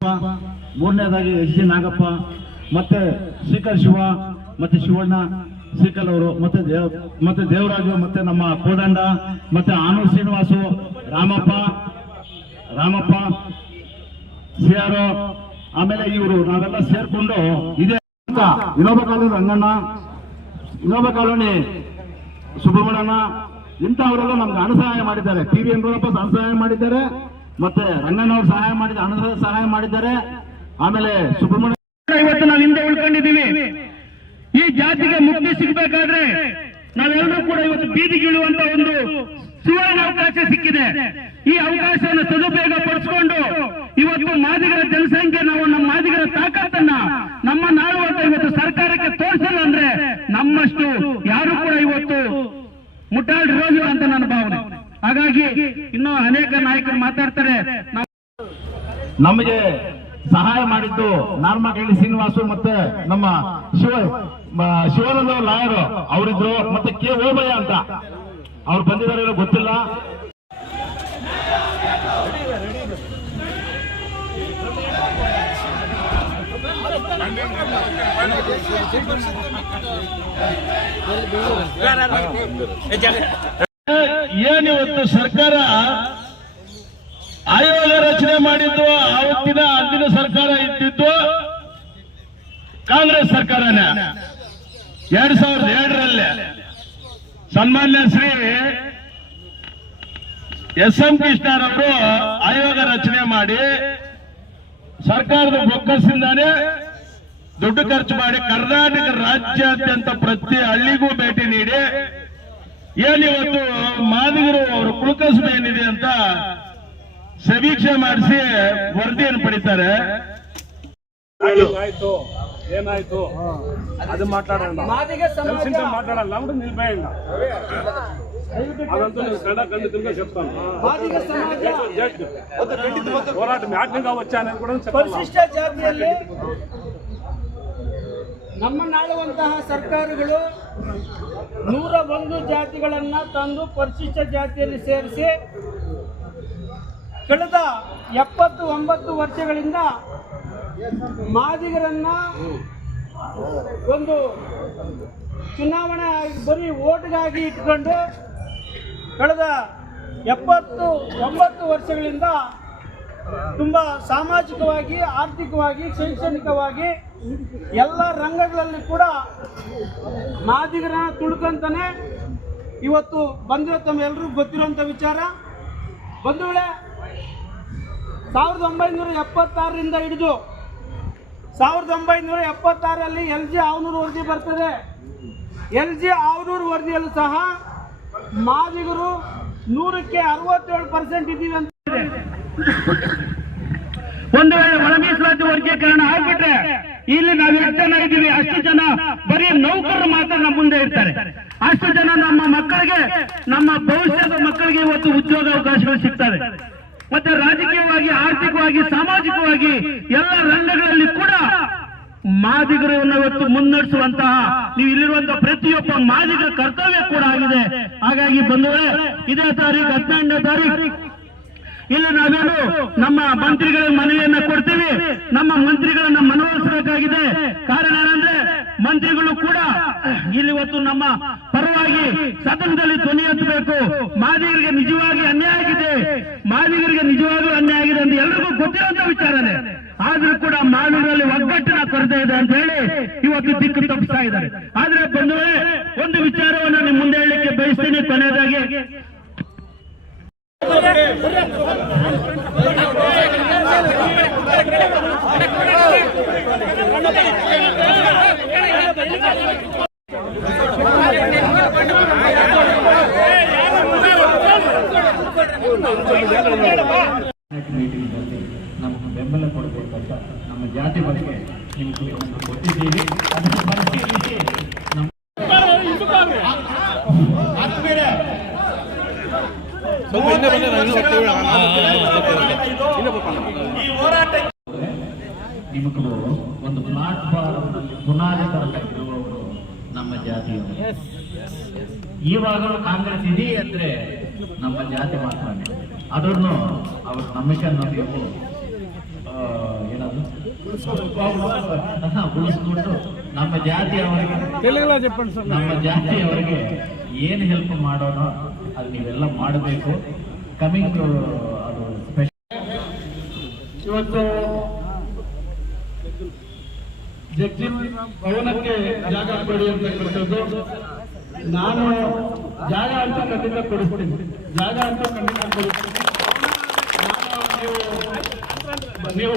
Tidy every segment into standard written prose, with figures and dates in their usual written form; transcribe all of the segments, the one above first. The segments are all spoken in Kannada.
ಮೂರನೇದಾಗಿ ಎಸ್ ಸಿ ನಾಗಪ್ಪ, ಮತ್ತೆ ಶ್ರೀಕಲ್ ಶಿವ, ಮತ್ತೆ ಶಿವಣ್ಣ ಶ್ರೀಕಲ್ ಅವರು, ಮತ್ತೆ ದೇವರಾಜು, ಮತ್ತೆ ನಮ್ಮ ಕೋದಂಡ, ಮತ್ತೆ ಆನೂರ್ ಶ್ರೀನಿವಾಸು, ರಾಮಪ್ಪ ಸಿಆರ್, ಆಮೇಲೆ ಇವರು ನಾವೆಲ್ಲ ಸೇರ್ಕೊಂಡು ಇದೇ ಇನ್ನೊಬ್ಬ ಕಾಲೋನಿ ರಂಗಣ್ಣ, ಇನ್ನೊಬ್ಬ ಕಾಲೋನಿ ಸುಬ್ರಹ್ಮಣ್ಯನ, ಇಂಥವರೆಲ್ಲ ನಮ್ಗೆ ಹಣ ಸಹಾಯ ಮಾಡಿದ್ದಾರೆ. ಟಿ ವಿ ಯಡಿಯೂರಪ್ಪ ಹಣ ಸಹಾಯ ಮಾಡಿದ್ದಾರೆ, ಮತ್ತೆ ರಂಗಣ್ಣವ್ರು ಹಣ ಸಹಾಯ ಮಾಡಿದ್ದಾರೆ. ಆಮೇಲೆ ಸುಬ್ರಹ್ಮಣ್ಯ ಇವತ್ತು ನಾವು ಹಿಂದೆ ಉಳ್ಕೊಂಡಿದ್ದೀವಿ. ಈ ಜಾತಿಗೆ ಮುಕ್ತಿ ಸಿಗಬೇಕಾದ್ರೆ ನಾವೆಲ್ಲರೂ ಕೂಡ ಇವತ್ತು ಬೀದಿಗಿಳುವಂತ ಒಂದು ಸುವರ್ಣ ಅವಕಾಶ ಸಿಕ್ಕಿದೆ. ಈ ಅವಕಾಶವನ್ನು ಸದುಪಯೋಗ ಪಡಿಸಿಕೊಂಡು ಇವತ್ತು ಮಾದಿಗರ ಜನಸಂಖ್ಯೆ, ನಾವು ನಮ್ಮ ಮಾದಿಗರ ತಾಕತ್ತನ್ನ ನಮ್ಮ ನಾಡುವಂತ ಇವತ್ತು ಸರ್ಕಾರಕ್ಕೆ ತೋರಿಸಲ್ಲ ಅಂದ್ರೆ ನಮ್ಮಷ್ಟು ಯಾರು ಕೂಡ ಇವತ್ತು ಮುಟ್ಟಾಡಿರೋದಿಲ್ಲ ಅಂತ ನನ್ನ ಭಾವನೆ. ಹಾಗಾಗಿ ಇನ್ನೂ ಅನೇಕ ನಾಯಕರು ಮಾತಾಡ್ತಾರೆ. ನಮಗೆ ಸಹಾಯ ಮಾಡಿದ್ದು ನಾರ್ಮಕಳ್ಳಿ ಶ್ರೀನಿವಾಸು, ಮತ್ತೆ ನಮ್ಮ ಶಿವಾನಂದ ಲಾಯರ್ ಅವರಿದ್ರು, ಮತ್ತೆ ಕೆ ಓಬಯ್ಯ ಅಂತ ಅವ್ರು ಬಂದಿದ್ದಾರೆ ಗೊತ್ತಿಲ್ಲ. ಏನಿವತ್ತು ಸರ್ಕಾರ ಆಯೋಗ ರಚನೆ ಮಾಡಿದ್ದು, ಆವತ್ತಿನ ಅಂದಿನ ಸರ್ಕಾರ ಇದ್ದಿದ್ದು ಕಾಂಗ್ರೆಸ್ ಸರ್ಕಾರನೇ. 2007ರಲ್ಲಿ ಸನ್ಮಾನ್ಯ ಶ್ರೀ ಎಸ್.ಎಂ. ಕೃಷ್ಣರವರು ಆಯೋಗ ರಚನೆ ಮಾಡಿ ಸರ್ಕಾರದ ಬೊಕ್ಕಸದಿಂದಾನೇ ದುಡ್ಡು ಖರ್ಚು ಮಾಡಿ ಕರ್ನಾಟಕ ರಾಜ್ಯಾದ್ಯಂತ ಪ್ರತಿ ಹಳ್ಳಿಗೂ ಭೇಟಿ ನೀಡಿ ಏನಿವತ್ತು ಮಾದಿಗರು ಅವರು ಕುಲಕಸಬು ಏನಿದೆ ಅಂತ ಸಮೀಕ್ಷೆ ಮಾಡಿಸಿ ವರದಿಯನ್ನು ಪಡಿತಾರೆ. ಏನಾಯ್ತು ಅದು ಮಾತಾಡೋಣ, ಮಾತಾಡಲ್ಲ ನಿಲ್ಬೇಡ అదంతా నేను ఖండితంగా చెప్తాను. పోరాటం యాజ్ఞంగా వచ్చానని కూడా ಪರಿಶಿಷ್ಟ ಜಾತಿಯಲ್ಲಿ ನಮ್ಮನ್ನಾಳುವಂತಹ ಸರ್ಕಾರಗಳು 101 ಜಾತಿಗಳನ್ನ ತಂದು ಪರಿಶಿಷ್ಟ ಜಾತಿಯಲ್ಲಿ ಸೇರಿಸಿ ಕಳೆದ 79 ವರ್ಷಗಳಿಂದ ಮಾದಿಗರನ್ನ ಒಂದು ಚುನಾವಣೆ ಬರೀ ಓಟ್ಗಾಗಿ ಇಟ್ಕೊಂಡು ಕಳೆದ 79 ವರ್ಷಗಳಿಂದ ತುಂಬ ಸಾಮಾಜಿಕವಾಗಿ, ಆರ್ಥಿಕವಾಗಿ, ಶೈಕ್ಷಣಿಕವಾಗಿ ಎಲ್ಲ ರಂಗಗಳಲ್ಲಿ ಕೂಡ ಮಾದಿಗರನ್ನ ತುಳ್ಕೊಂತಾನೆ ಇವತ್ತು ಬಂದಿರೋ ತಮ್ಮೆಲ್ಲರಿಗೂ ಗೊತ್ತಿರುವಂಥ ವಿಚಾರ. ಬಂಧುಗಳೇ, 1976ರಿಂದ ಹಿಡಿದು 1976ರಲ್ಲಿ LG ಆವನೂರು ವರದಿ ಬರ್ತದೆ. LG ಆವನೂರು ವರದಿಯಲ್ಲೂ ಸಹ ಮಾದಿಗರು 100ಕ್ಕೆ 67% ಇದ್ದೀವಿ ಅಂತ. ಒಂದು ವೇಳೆ ಒಳ ಮೀಸಲಾತಿ ವರ್ಗೀಕರಣ ಆಗ್ಬಿಟ್ರೆ ಇಲ್ಲಿ ನಾವು ಎಷ್ಟು ಜನ ಇದ್ದೀವಿ, ಅಷ್ಟು ಜನ ಬರೀ ನೌಕರರು ಮಾತ್ರ ನಮ್ಮ ಮುಂದೆ ಇರ್ತಾರೆ. ಅಷ್ಟು ಜನ ನಮ್ಮ ಮಕ್ಕಳಿಗೆ, ನಮ್ಮ ಭವಿಷ್ಯದ ಮಕ್ಕಳಿಗೆ ಇವತ್ತು ಉದ್ಯೋಗಾವಕಾಶಗಳು ಸಿಗ್ತವೆ. ಮತ್ತೆ ರಾಜಕೀಯವಾಗಿ, ಆರ್ಥಿಕವಾಗಿ, ಸಾಮಾಜಿಕವಾಗಿ ಎಲ್ಲ ರಂಗಗಳಲ್ಲಿ ಕೂಡ ಮಾದಿಗರನ್ನು ಇವತ್ತು ಮುನ್ನಡೆಸುವಂತಹ ನೀವು ಇಲ್ಲಿರುವಂತಹ ಪ್ರತಿಯೊಬ್ಬ ಮಾದಿಗರ ಕರ್ತವ್ಯ ಕೂಡ ಆಗಿದೆ. ಹಾಗಾಗಿ ಬಂಧುಗಳೇ, ಇದೇ ತಾರೀಕು 18ನೇ ತಾರೀಕು ಇಲ್ಲಿ ನಾವೇನು ನಮ್ಮ ಮಂತ್ರಿಗಳಿಗೆ ಮನವಿಯನ್ನ ಕೊಡ್ತೀವಿ. ನಮ್ಮ ಮಂತ್ರಿಗಳನ್ನ ಮನವೊಲಿಸಬೇಕಾಗಿದೆ. ಕಾರಣ ಏನಂದ್ರೆ ಮಂತ್ರಿಗಳು ಕೂಡ ಇಲ್ಲಿ ಇವತ್ತು ನಮ್ಮ ಪರವಾಗಿ ಸದನದಲ್ಲಿ ಧ್ವನಿ ಎತ್ತಬೇಕು. ಮಾದಿಗರಿಗೆ ನಿಜವಾಗಿ ಅನ್ಯಾಯ ಆಗಿದೆ, ಮಾದಿಗರಿಗೆ ನಿಜವಾಗ್ಲೂ ಅನ್ಯಾಯ ಆಗಿದೆ ಅಂತ ಎಲ್ರಿಗೂ ಗೊತ್ತಿರುವಂತ ವಿಚಾರನೇ. ಆದ್ರೂ ಕೂಡ ಮಾನವರಲ್ಲಿ ಒಗ್ಗಟ್ಟಿನ ಕೊರತೆ ಇದೆ ಅಂತ ಹೇಳಿ ಇವತ್ತು ದಿಕ್ಕು ತಪ್ಪಿಸ್ತಾ ಇದ್ದಾರೆ. ಆದ್ರೆ ಬಂಧುಗಳೇ, ಒಂದು ವಿಚಾರವನ್ನು ನಿಮ್ಮ ಮುಂದೆ ಹೇಳಲಿಕ್ಕೆ ಬಯಸ್ತೀನಿ. ಕೊನೆಯದಾಗಿ ನಮಗೆ ಬೆಂಬಲ ಕೊಡಬೇಕಂತ ನಮ್ಮ ಜಾತಿ ಬಗ್ಗೆ ನಿಮಗೆ ಕೊಟ್ಟಿದ್ದೀವಿ. ಅದನ್ನು ಪರಿಶೀಲಿಸಿ ನಿಮಗೂ ಒಂದು ಪ್ಲಾಟ್ಫಾರ್ಮ್ನಲ್ಲಿ ಬುನಾದಿ ತರಬೇಕಿರುವವರು ನಮ್ಮ ಜಾತಿಯವರು. ಈವಾಗಲೂ ಕಾಂಗ್ರೆಸ್ ಇದೆ ಅಂದ್ರೆ ನಮ್ಮ ಜಾತಿ ಮಾತ್ರ. ಅದನ್ನು ಅವರು ನಂಬಿಕೆ ಉಳಿಸ್ಕೊಂಡು ನಮ್ಮ ಜಾತಿಯವರಿಗೆ ಏನು ಹೆಲ್ಪ್ ಮಾಡೋಣ ಅದು ನೀವೆಲ್ಲ ಮಾಡಬೇಕು. ಕಮಿಂಗ್ ಅದು ಸ್ಪೆಷಲ್ ಇವತ್ತು ಜಗ್ಜಿನ್ ಭವನಕ್ಕೆ ಜಾಗ ಕೊಡಿ ಅಂತಕ್ಕಂಥದ್ದು ನಾನು ಜಾಗ ಅಂತ ಖಂಡಿತ ಕೊಡಿಸ್ತೀನಿ. ನೀವು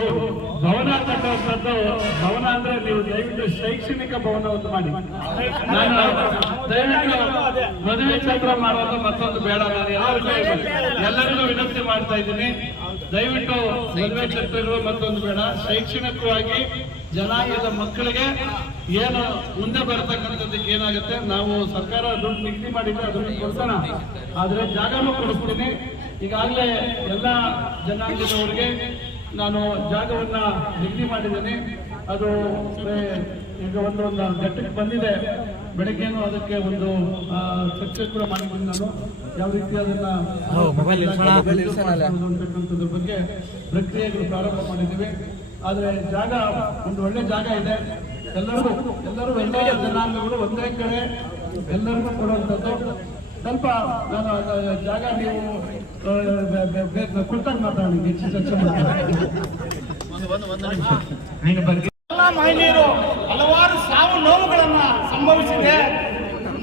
ಭವನ ಅಂತಕ್ಕಂಥದ್ದು ಭವನ ಅಂದ್ರೆ ನೀವು ದಯವಿಟ್ಟು ಶೈಕ್ಷಣಿಕ ಭವನವನ್ನು ಮಾಡಿ. ನಾನು ದಯವಿಟ್ಟು ಮದುವೆ ಛತ್ರ ಮಾಡೋದು ಮತ್ತೊಂದು ಬೇಡ. ನಾನು ಎಲ್ಲರಿಗೂ ವಿನಂತಿ ಮಾಡ್ತಾ ಇದ್ದೀನಿ, ದಯವಿಟ್ಟು ಮದುವೆ ಛತ್ರಗಳು ಮತ್ತೊಂದು ಬೇಡ. ಶೈಕ್ಷಣಿಕವಾಗಿ ಜನಾಂಗದ ಮಕ್ಕಳಿಗೆ ಏನು ಮುಂದೆ ಬರತಕ್ಕಂಥದ್ದಕ್ಕೆ ಏನಾಗುತ್ತೆ, ನಾವು ಸರ್ಕಾರ ದುಡ್ಡು ನಿಗದಿ ಮಾಡಿದ್ರೆ ಅದನ್ನು ಕೊಡ್ಸೋಣ, ಆದ್ರೆ ಜಾಗನೂ ಕೊಡಿಸ್ತೀನಿ. ಈಗಾಗಲೇ ಎಲ್ಲ ಜನಾಂಗದವರಿಗೆ ನಾನು ಜಾಗವನ್ನ ನಿಗದಿ ಮಾಡಿದ್ದೇನೆ. ಅದು ಈಗ ಒಂದು ಘಟ್ಟಕ್ಕೆ ಬಂದಿದೆ. ಬೆಳಗ್ಗೆನೂ ಅದಕ್ಕೆ ಒಂದು ಚರ್ಚೆ ಕೂಡ ಮಾಡಿದ್ದೀನಿ. ನಾನು ಯಾವ ರೀತಿ ಅದನ್ನ ಅಂತಕ್ಕಂಥದ್ರ ಬಗ್ಗೆ ಪ್ರಕ್ರಿಯೆಗಳು ಪ್ರಾರಂಭ ಮಾಡಿದ್ದೀವಿ. ಆದ್ರೆ ಜಾಗ ಒಂದು ಒಳ್ಳೆ ಜಾಗ ಇದೆ. ಎಲ್ಲರೂ ಎಲ್ಲ ಜನಾಂಗಗಳು ಒಂದೇ ಕಡೆ ಎಲ್ಲರಿಗೂ ಕೊಡುವಂಥದ್ದು. ಸ್ವಲ್ಪ ನಾನು ಜಾಗ ನೀವು ಕುರಿತಾಗಿ ಮಾತಾಡಿ, ಹೆಚ್ಚು ಚರ್ಚೆ ಮಾಡ್ತೀನಿ. ಎಲ್ಲ ಮಹಿಳೆಯರು ಹಲವಾರು ಸಾವು ನೋವುಗಳನ್ನ ಸಂಭವಿಸಿದೆ.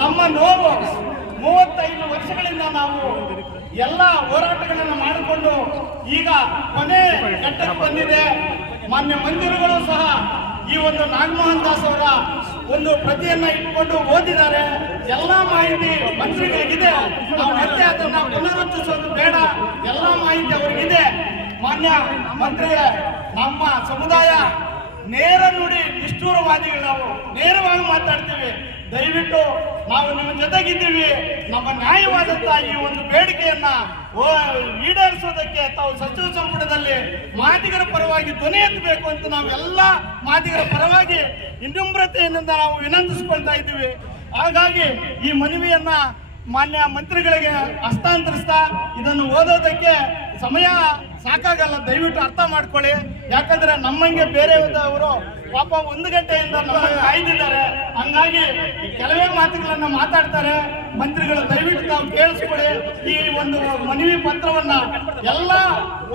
ನಮ್ಮ ನೋವು 35 ವರ್ಷಗಳಿಂದ ನಾವು ಎಲ್ಲ ಹೋರಾಟಗಳನ್ನು ಮಾಡಿಕೊಂಡು ಈಗ ಕೊನೆ ಘಟ್ಟಕ್ಕೆ ಬಂದಿದೆ. ಮಾನ್ಯ ಮಂತ್ರಿಗಳು ಸಹ ಈ ಒಂದು ನಾಗಮೋಹನ್ ದಾಸ್ ಅವರ ಒಂದು ಪ್ರತಿಯನ್ನ ಇಟ್ಕೊಂಡು ಓದಿದ್ದಾರೆ. ಎಲ್ಲ ಮಾಹಿತಿ ಮಂತ್ರಿಗಳಿಗಿದೆ, ನಾವು ಮತ್ತೆ ಅದನ್ನ ಪುನರುಚ್ಚರಿಸೋದು ಬೇಡ. ಎಲ್ಲ ಮಾಹಿತಿ ಅವರಿಗಿದೆ. ಮಾನ್ಯ ಮಂತ್ರಿಗಳೇ, ನಮ್ಮ ಸಮುದಾಯ ನೇರ ನುಡಿ ನಿಷ್ಠೂರವಾದಿಗಳು, ನಾವು ನೇರವಾಗಿ ಮಾತಾಡ್ತೀವಿ. ದಯವಿಟ್ಟು ನಾವು ನಿಮ್ಮ ಜೊತೆಗಿದ್ದೀವಿ. ನಮ್ಮ ನ್ಯಾಯವಾದಂತ ಈ ಒಂದು ಬೇಡಿಕೆಯನ್ನ ಈಡೇರಿಸೋದಕ್ಕೆ ತಾವು ಸಚಿವ ಸಂಪುಟದಲ್ಲಿ ಮಾದಿಗರ ಪರವಾಗಿ ಧ್ವನಿ ಎತ್ತಬೇಕು ಅಂತ ನಾವೆಲ್ಲ ಮಾದಿಗರ ಪರವಾಗಿ ವಿನಮ್ರತೆಯಿಂದ ನಾವು ವಿನಂತಿಸಿಕೊಳ್ತಾ ಇದ್ದೀವಿ. ಹಾಗಾಗಿ ಈ ಮನವಿಯನ್ನ ಮಾನ್ಯ ಮಂತ್ರಿಗಳಿಗೆ ಹಸ್ತಾಂತರಿಸ್ತಾ ಇದನ್ನು ಓದೋದಕ್ಕೆ ಸಮಯ ಸಾಕಾಗಲ್ಲ, ದಯವಿಟ್ಟು ಅರ್ಥ ಮಾಡ್ಕೊಳ್ಳಿ. ಯಾಕಂದ್ರೆ ನಮ್ಮಂಗೆ ಬೇರೆಯವರು ಪಾಪ 1 ಗಂಟೆಯಿಂದ ನಮ್ಮನ್ನು ಕಾಯ್ದಿದ್ದಾರೆ. ಹಂಗಾಗಿ ಕೆಲವೇ ಮಾತುಗಳನ್ನ ಮಾತಾಡ್ತಾರೆ ಮಂತ್ರಿಗಳು. ದಯವಿಟ್ಟು ತಾವು ಕೇಳಿಸ್ಕೊಳ್ಳಿ. ಈ ಒಂದು ಮನವಿ ಪತ್ರವನ್ನ ಎಲ್ಲ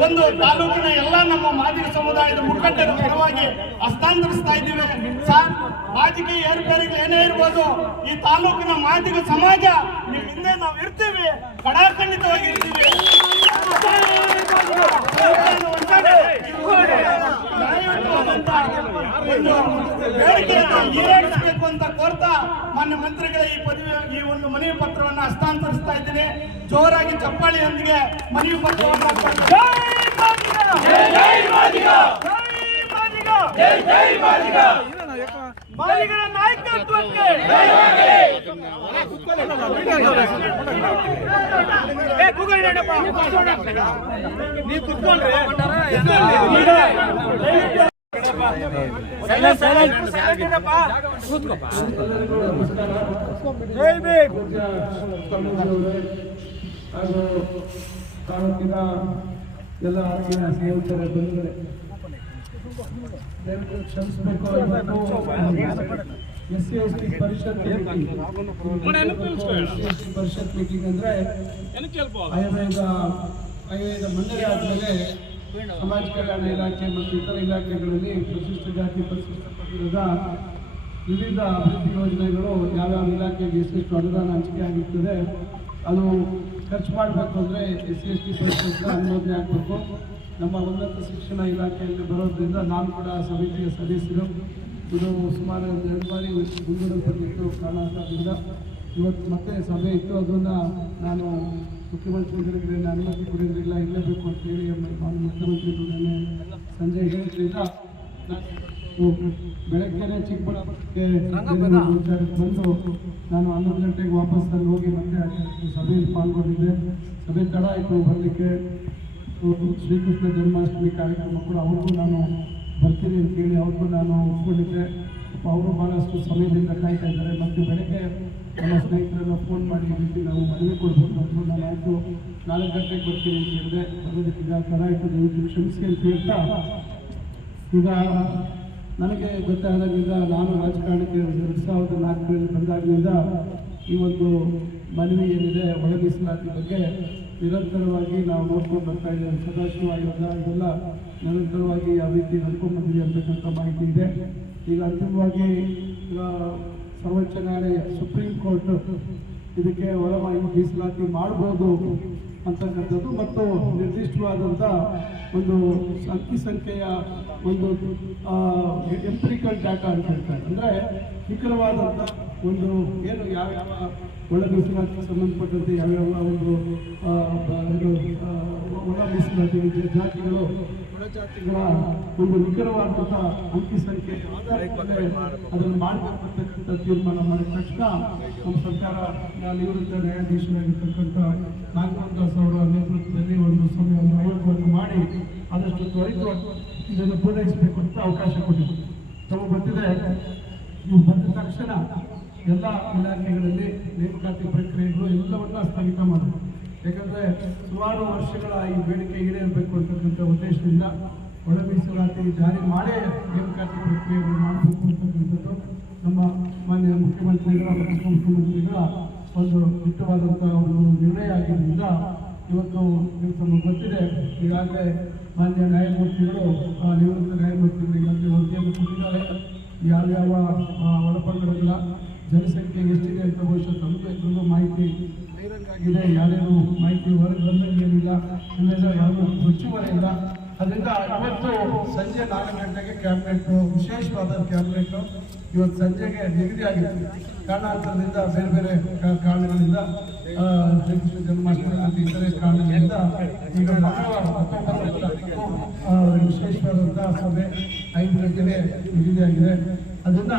ಒಂದು ತಾಲೂಕಿನ ಎಲ್ಲ ನಮ್ಮ ಮಾದಿಗ ಸಮುದಾಯದ ಮುಖಂಡರ ಪರವಾಗಿ ಹಸ್ತಾಂತರಿಸ್ತಾ ಇದ್ದೀವಿ. ಸರ್, ರಾಜಕೀಯ ಏರುಪೇರುಗಳು ಏನೇ ಇರ್ಬೋದು, ಈ ತಾಲೂಕಿನ ಮಾದಿಗ ಸಮಾಜ ನಿಮ್ಮ ಹಿಂದೆ ನಾವು ಇರ್ತೀವಿ, ಕಡಾಖಂಡಿತವಾಗಿ ಇರ್ತೀವಿ. ಬೇಡಿಕೆಯನ್ನು ಈಡೇರಿಸಬೇಕು ಅಂತ ಕೋರ್ತಾ ಮಾನ್ಯ ಮಂತ್ರಿಗಳ ಈ ಒಂದು ಮನವಿ ಪತ್ರವನ್ನು ಹಸ್ತಾಂತರಿಸ್ತಾ ಇದ್ದೀನಿ. ಜೋರಾಗಿ ಚಪ್ಪಾಳಿಯೊಂದಿಗೆ ಮನವಿ ಪತ್ರವನ್ನು ಮಾದಿಗರ ನಾಯಕತ್ವಕ್ಕೆ ನೀವು ಕುತ್ಕೊಂಡ್ರೆ ಹಾಗೂ ತಾಲೂಕಿನ ಎಲ್ಲ ಆರೋಗ್ಯ ಸ್ನೇಹಿತರ ಬಂಧುಗಳೇ, ದಯವಿಟ್ಟು ಕ್ಷಮಿಸಬೇಕು. SC/ST ಪರಿಷತ್ ಮೀಟಿಂಗ್ ಅಂದ್ರೆ ಆಯವ್ಯಯದ ಮಂಡಳಿ ಆದ್ಮೇಲೆ ಸಮಾಜ ಕಲ್ಯಾಣ ಇಲಾಖೆ ಮತ್ತು ಇತರ ಇಲಾಖೆಗಳಲ್ಲಿ ಪರಿಶಿಷ್ಟ ಜಾತಿ ಪರಿಶಿಷ್ಟ ಪಂಗಡದ ವಿವಿಧ ಅಭಿವೃದ್ಧಿ ಯೋಜನೆಗಳು ಯಾವ್ಯಾವ ಇಲಾಖೆಗೆ ಎಷ್ಟೆಷ್ಟು ಅನುದಾನ ಹಂಚಿಕೆ ಆಗಿರ್ತದೆ ಅದು ಖರ್ಚು ಮಾಡಬೇಕು ಅಂದರೆ SC/ST ಪರಿಷತ್ನ ಅನುಮೋದನೆ ಆಗಬೇಕು. ನಮ್ಮ ಉನ್ನತ ಶಿಕ್ಷಣ ಇಲಾಖೆಯಲ್ಲಿ ಬರೋದ್ರಿಂದ ನಾನು ಕೂಡ ಸಮಿತಿಯ ಸದಸ್ಯರು. ಇದು ಸುಮಾರು 2 ಬಾರಿ ಮುಂದೂಡಲ್ಪಟ್ಟಿತ್ತು ಕಾರಣದಿಂದ. ಇವತ್ತು ಮತ್ತೆ ಸಭೆ ಇತ್ತು, ಅದನ್ನು ನಾನು ಮುಖ್ಯಮಂತ್ರಿಗಳಿಗೆ ಅನುಮತಿ ಕೊಡಿದ್ರಿಲ್ಲ, ಇರಲೇಬೇಕು ಅಂತೇಳಿ ಮುಖ್ಯಮಂತ್ರಿಗಳು ನಿನ್ನೆ ಸಂಜೆ ಹೇಳಿದ್ರಿಂದ ಬೆಳಗ್ಗೆನೇ ಚಿಕ್ಕಬಳ್ಳಾಪುರಕ್ಕೆ ಬಂದು ನಾನು 11 ಗಂಟೆಗೆ ವಾಪಸ್ ಅಲ್ಲಿ ಹೋಗಿ ಮತ್ತೆ ಸಭೆಯಲ್ಲಿ ಪಾಲ್ಗೊಂಡಿದ್ದೆ. ಸಭೆ ತಡ ಆಯಿತು ಬರಲಿಕ್ಕೆ. ಶ್ರೀಕೃಷ್ಣ ಜನ್ಮಾಷ್ಟಮಿ ಕಾರ್ಯಕ್ರಮ ಕೂಡ ಅವ್ರಿಗೂ ನಾನು ಬರ್ತೀನಿ ಅಂತೇಳಿ ಅವ್ರಿಗೂ ನಾನು ಒಪ್ಕೊಂಡಿದ್ದೆ. ಅವರು ಭಾಳಷ್ಟು ಸಮಯದಿಂದ ಕಾಯ್ತಾ ಇದ್ದಾರೆ. ಮತ್ತು ಬೆಳಗ್ಗೆ ನಮ್ಮ ಸ್ನೇಹಿತರೆಲ್ಲ ಫೋನ್ ಮಾಡಿ ಈ ರೀತಿ ನಾವು ಮದುವೆ ಕೊಡ್ಬೇಕು ಅಂತ ನಾನು ಆಯಿತು 4 ಗಂಟೆಗೆ ಬರ್ತೀನಿ ಅಂತ ಹೇಳಿದೆ. ಬರೋದಕ್ಕೆ ಈಗ ತಡ ಆಯಿತು, ದಯವಿಟ್ಟು ಕ್ಷಮಿಸಿ ಅಂತ ಹೇಳ್ತಾ ಈಗ ನನಗೆ ಗೊತ್ತಾದಾಗಿಂದ ನಾನು ರಾಜಕಾರಣಕ್ಕೆ 2004ರಲ್ಲಿ ಬಂದಾಗಲಿಂದ ಈ ಒಂದು ಮನವಿ ಏನಿದೆ ಒಳ ಮೀಸಲಾತಿ ಬಗ್ಗೆ ನಿರಂತರವಾಗಿ ನಾವು ನೋಡ್ಕೊಂಡು ಬರ್ತಾ ಇದ್ದೇವೆ. ಸದಾಶಿವ ಆಯೋಗ ಇದೆಲ್ಲ ನಿರಂತರವಾಗಿ ಯಾವ ರೀತಿ ನಡ್ಕೊಂಡು ಬಂದಿದೆ ಅಂತಕ್ಕಂಥ ಮಾಹಿತಿ ಇದೆ. ಈಗ ಅಂತಿಮವಾಗಿ ಸರ್ವೋಚ್ಚ ನ್ಯಾಯಾಲಯ ಸುಪ್ರೀಂ ಕೋರ್ಟ್ ಇದಕ್ಕೆ ಒಳ ಮೀಸಲಾತಿ ಮಾಡ್ಬೋದು ಅಂತಕ್ಕಂಥದ್ದು ಮತ್ತು ನಿರ್ದಿಷ್ಟವಾದಂಥ ಒಂದು ಅಂಕಿ ಸಂಖ್ಯೆಯ ಒಂದು ಎಂಪಿರಿಕಲ್ ಡಾಟಾ ಅಂತ ಹೇಳ್ತಾರೆ. ಅಂದರೆ ನಿಖರವಾದಂಥ ಒಂದು ಏನು ಯಾವ್ಯಾವ ಒಳ ಮೀಸಲಾತಿಗೆ ಸಂಬಂಧಪಟ್ಟಂತೆ ಯಾವ್ಯಾವ ಒಂದು ಒಳ ಮೀಸಲಾತಿ ಜಾತಿಗಳು ಒಳಜಾತಿಗಳ ಒಂದು ನಿಖರವಾದಂಥ ಅಂಕಿ ಸಂಖ್ಯೆ ಆಧಾರದ ಮೇಲೆ ಅದನ್ನು ಮಾಡಬೇಕಂತಕ್ಕಂಥ ತೀರ್ಮಾನ ಮಾಡಿದ ತಕ್ಷಣ ನಮ್ಮ ಸರ್ಕಾರ ನಿವೃತ್ತ ನ್ಯಾಯಾಧೀಶರಾಗಿರ್ತಕ್ಕಂಥ ನಾಗರಾಜ್ ಅವರ ನೇತೃತ್ವದಲ್ಲಿ ಒಂದು ಆಯೋಗವನ್ನು ಮಾಡಿ ಆದಷ್ಟು ತ್ವರಿತವಾಗಿ ಇದನ್ನು ಪೂರೈಸಬೇಕು ಅಂತ ಅವಕಾಶ ಕೊಟ್ಟಿದೆ. ತಮಗೆ ಗೊತ್ತಿದೆ, ಇವು ಬಂದ ತಕ್ಷಣ ಎಲ್ಲ ಇಲಾಖೆಗಳಲ್ಲಿ ನೇಮಕಾತಿ ಪ್ರಕ್ರಿಯೆಗಳು ಎಲ್ಲವನ್ನ ಸ್ಥಗಿತ ಮಾಡಿದೆ. ಯಾಕಂದರೆ ಸುಮಾರು ವರ್ಷಗಳ ಈ ಬೇಡಿಕೆ ಈಡೇರಬೇಕು ಅಂತಕ್ಕಂಥ ಉದ್ದೇಶದಿಂದ ಒಳ ಮೀಸಲಾತಿ ಜಾರಿ ಮಾಡೇ ನೇಮಕಾತಿ ಪ್ರಕ್ರಿಯೆಗಳು ಮಾಡಬೇಕು ಅಂತಕ್ಕಂಥದ್ದು ನಮ್ಮ ಮಾನ್ಯ ಮುಖ್ಯಮಂತ್ರಿಗಳ ಮತ್ತು ಉಪಮುಖ್ಯಮಂತ್ರಿಗಳ ಒಂದು ದಿಟ್ಟವಾದಂಥ ಒಂದು ನಿರ್ಣಯ ಆಗಿದ್ದರಿಂದ ಇವತ್ತು ತಮಗೆ ಗೊತ್ತಿದೆ, ಈಗಾಗಲೇ ಮಾನ್ಯ ನ್ಯಾಯಮೂರ್ತಿಗಳು ನಿವೃತ್ತ ನ್ಯಾಯಮೂರ್ತಿಗಳು ಈಗಾಗಲೇ ವರದಿಯನ್ನು ಕೊಟ್ಟಿದ್ದಾರೆ. ಯಾವ್ಯಾವ ಒಳಪಂಗಡಗಳ ಜನಸಂಖ್ಯೆ ಎಷ್ಟಿದೆ ಅಂತ ಬಹುಶಃ ತಮಗೆ ಮಾಹಿತಿ ಬಹಿರಂಗಾಗಿದೆ. ಯಾರ್ಯಾರು ಮಾಹಿತಿ ಹೊರಗೆ ಬಂದಂಗೇನಿಲ್ಲ, ಇಲ್ಲೆಲ್ಲ ಯಾರು ಮುಚ್ಚುವರೆ ಇಲ್ಲ. ಅದರಿಂದ ಇವತ್ತು ಸಂಜೆ 4 ಗಂಟೆಗೆ ಕ್ಯಾಬಿನೆಟ್, ವಿಶೇಷವಾದ ಕ್ಯಾಬಿನೆಟ್ ಇವತ್ತು ಸಂಜೆಗೆ ನಿಗದಿಯಾಗಿತ್ತು. ಕಾರಣಾಂತರದಿಂದ ಬೇರೆ ಬೇರೆ ಕಾರಣಗಳಿಂದ ಶ್ರೀಕೃಷ್ಣ ಜನ್ಮಾಷ್ಟಮಿ ಮತ್ತು ಇತರೆ ಕಾರಣಗಳಿಂದ ಈಗ ಮಂಗಳವಾರ 19 ವಿಶೇಷವಾದಂತಹ ಸಭೆ 5 ಗಂಟೆಗೆ ನಿಗದಿಯಾಗಿದೆ. ಅದನ್ನ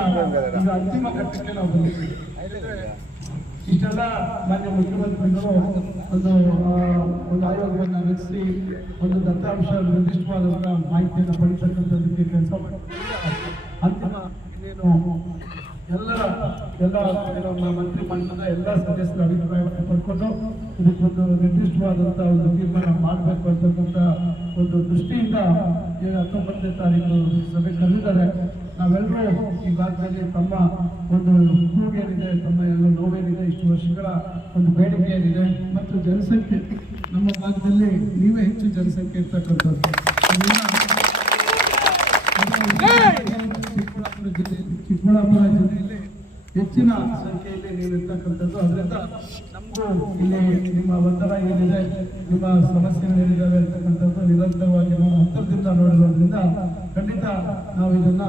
ಈಗ ಅಂತಿಮ ಘಟ್ಟಕ್ಕೆ ನಾವು ಬಂದಿದ್ದೀವಿ. ಇಷ್ಟೆಲ್ಲ ಮಾನ್ಯ ಮುಖ್ಯಮಂತ್ರಿಗಳು ಒಂದು ಆಯೋಗವನ್ನು ರಚಿಸಿ ಒಂದು ದತ್ತಾಂಶ ನಿರ್ದಿಷ್ಟವಾದಂಥ ಮಾಹಿತಿಯನ್ನು ಪಡಿತಕ್ಕಂಥದ್ದಕ್ಕೆ ಕೆಲಸ ಅಂತಿಮ ಇನ್ನೇನು ಎಲ್ಲ ಮಂತ್ರಿಮಂಡಲದ ಎಲ್ಲ ಸದಸ್ಯರ ಅಭಿಪ್ರಾಯವನ್ನು ಪಡ್ಕೊಂಡು ಇದಕ್ಕೊಂದು ನಿರ್ದಿಷ್ಟವಾದಂಥ ಒಂದು ತೀರ್ಮಾನ ಮಾಡಬೇಕು ಅಂತಕ್ಕಂಥ ಒಂದು ದೃಷ್ಟಿಯಿಂದ 19ನೇ ತಾರೀಕು ಸಭೆ ಕರೆದಿದ್ದಾರೆ. ನಾವೆಲ್ಲರೂ ಈ ಭಾಗದಲ್ಲಿ ತಮ್ಮ ಒಂದು ಕೂಗೇನಿದೆ, ತಮ್ಮ ಎಲ್ಲ ನೋವೇನಿದೆ, ಇಷ್ಟು ವರ್ಷಗಳ ಒಂದು ಬೇಡಿಕೆ ಏನಿದೆ ಮತ್ತು ಜನಸಂಖ್ಯೆ ನಮ್ಮ ಭಾಗದಲ್ಲಿ ನೀವೇ ಹೆಚ್ಚು ಜನಸಂಖ್ಯೆ ಇರ್ತಕ್ಕಂಥದ್ದು. ಚಿಕ್ಕಬಳ್ಳಾಪುರ ಜಿಲ್ಲೆಯಲ್ಲಿ ಹೆಚ್ಚಿನ ಸಂಖ್ಯೆಯಲ್ಲಿ ನೀವು ಇರ್ತಕ್ಕಂಥದ್ದು. ಅದರಿಂದ ನಮಗೂ ಇಲ್ಲಿ ನಿಮ್ಮ ಒತ್ತಡ ಏನಿದೆ, ನಿಮ್ಮ ಸಮಸ್ಯೆಗಳೇನಿದ್ದಾವೆ ಅಂತಕ್ಕಂಥದ್ದು ನಿರಂತರವಾಗಿ ನಾವು ಹತ್ತಿರದಿಂದ ನೋಡಿರೋದ್ರಿಂದ ಖಂಡಿತ ನಾವು ಇದನ್ನ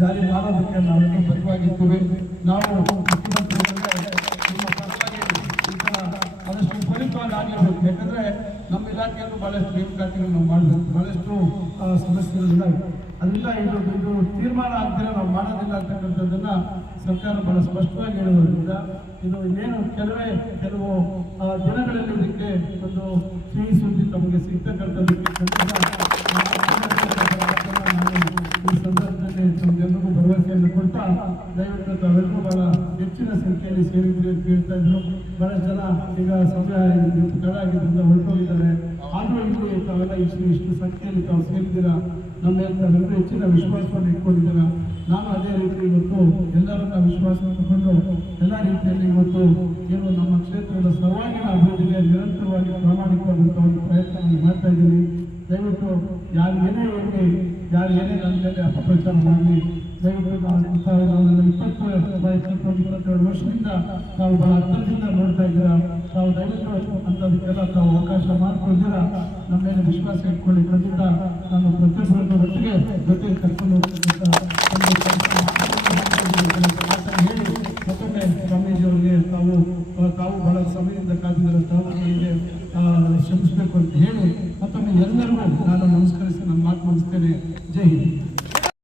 ಜಾರಿ ಮಾಡೋದಕ್ಕೆ ನಾವೆಲ್ಲರೂ ಬದ್ಧವಾಗಿರ್ತೀವಿ. ನಾವು ಮುಖ್ಯಮಂತ್ರಿಗಳಿಗೆ ನಿಮ್ಮ ಪರವಾಗಿ ಆದಷ್ಟು ತ್ವರಿತವಾಗಿ ಆಗಲೇಬೇಕು. ಯಾಕಂದ್ರೆ ನಮ್ಮ ಇಲಾಖೆಯಲ್ಲೂ ಬಹಳಷ್ಟು ನೇಮಕಾತಿಗಳು ನಾವು ಮಾಡಬೇಕು, ಬಹಳಷ್ಟು ಸಮಸ್ಯೆಗಳಿದ್ದಾವೆ. ಅದರಿಂದ ಇದು ತೀರ್ಮಾನ ಆಗ್ತಿರೋ ನಾವು ಮಾಡೋದಿಲ್ಲ ಅಂತಕ್ಕಂಥದ್ದನ್ನ ಸರ್ಕಾರ ಬಹಳ ಸ್ಪಷ್ಟವಾಗಿ ಹೇಳುವುದರಿಂದ ಇದು ಇನ್ನೇನು ಕೆಲವು ದಿನಗಳಲ್ಲಿ ಇದಕ್ಕೆ ಒಂದು ಸಿಹಿ ಸುದ್ದಿ ತಮಗೆ ಸಿಗ್ತಕ್ಕಂಥದ್ದಕ್ಕೆ ಈ ಸಂದರ್ಭದಲ್ಲಿ ತಮಗೆಲ್ಲರಿಗೂ ಭರವಸೆಯನ್ನು ಕೊಡ್ತಾ ದಯವಿಟ್ಟು ತಾವೆಲ್ಲರೂ ಬಹಳ ಹೆಚ್ಚಿನ ಸಂಖ್ಯೆಯಲ್ಲಿ ಸೇರಿದ್ರಿ ಅಂತ ಹೇಳ್ತಾ ಇದ್ರು. ಬಹಳಷ್ಟು ಜನ ಈಗ ಸಮಯ ತಡ ಆಗಿದ್ದರಿಂದ ಹೊರಟೋಗಿದ್ದಾರೆ. ಆದರೂ ಇಲ್ಲಿ ತಾವೆಲ್ಲ ಇಷ್ಟು ಸಂಖ್ಯೆಯಲ್ಲಿ ತಾವು ಸೇರಿದ್ದೀರಾ, ನಮ್ಮ ತಾವೆಲ್ಲರೂ ಹೆಚ್ಚಿನ ವಿಶ್ವಾಸವನ್ನು ಇಟ್ಕೊಂಡಿದ್ದೀರಾ. ನಾನು ಅದೇ ರೀತಿ ಇವತ್ತು ಎಲ್ಲರನ್ನ ವಿಶ್ವಾಸ ತಗೊಂಡು ಎಲ್ಲ ರೀತಿಯಲ್ಲಿ ಇವತ್ತು ಏನು ನಮ್ಮ ಕ್ಷೇತ್ರದ ಸರ್ವಾಂಗೀಣ ಅಭಿವೃದ್ಧಿಗೆ ನಿರಂತರವಾಗಿ ಪ್ರಾಮಾಣಿಕವಾದಂಥ ಒಂದು ಪ್ರಯತ್ನ ಮಾಡ್ತಾ ಇದ್ದೀನಿ. ದಯವಿಟ್ಟು ಯಾರು ಏನೇ ಹೇಳಿ, ಯಾರು ಏನೇ ನನ್ನ ಮೇಲೆ ಅಪಪ್ರಚಾರ ಮಾಡಲಿ, ದಯವಿಟ್ಟು ನಾವು 22 ವರ್ಷದಿಂದ ನಾವು ಬಹಳ ಹತ್ತಿರದಿಂದ ನೋಡ್ತಾ ಇದ್ದೀರಾ. ತಾವು ದಯವಿಟ್ಟು ಅಂಥದಕ್ಕೆಲ್ಲ ತಾವು ಅವಕಾಶ ಮಾಡಿಕೊಳ್ತೀರಾ. ನಮ್ಮ ಮೇಲೆ ವಿಶ್ವಾಸ ಇಟ್ಕೊಳ್ಳಿ. ಖಂಡಿತ ನಾನು ಪ್ರತಿಯೊಬ್ಬರನ್ನು ಜೊತೆಗೆ ಕರ್ಕೊಂಡು ಹೋಗ್ತಕ್ಕಂಥ ಹೇಳಿ ಮತ್ತೊಮ್ಮೆ ಸ್ವಾಮೀಜಿಯವರಿಗೆ ತಾವು ಬಹಳ ಸಮಯದಿಂದ ಕಾದಿದ್ದಾರೆ, ತಾವು ನನಗೆ ಶ್ರಮಿಸಬೇಕು ಅಂತ ಹೇಳಿ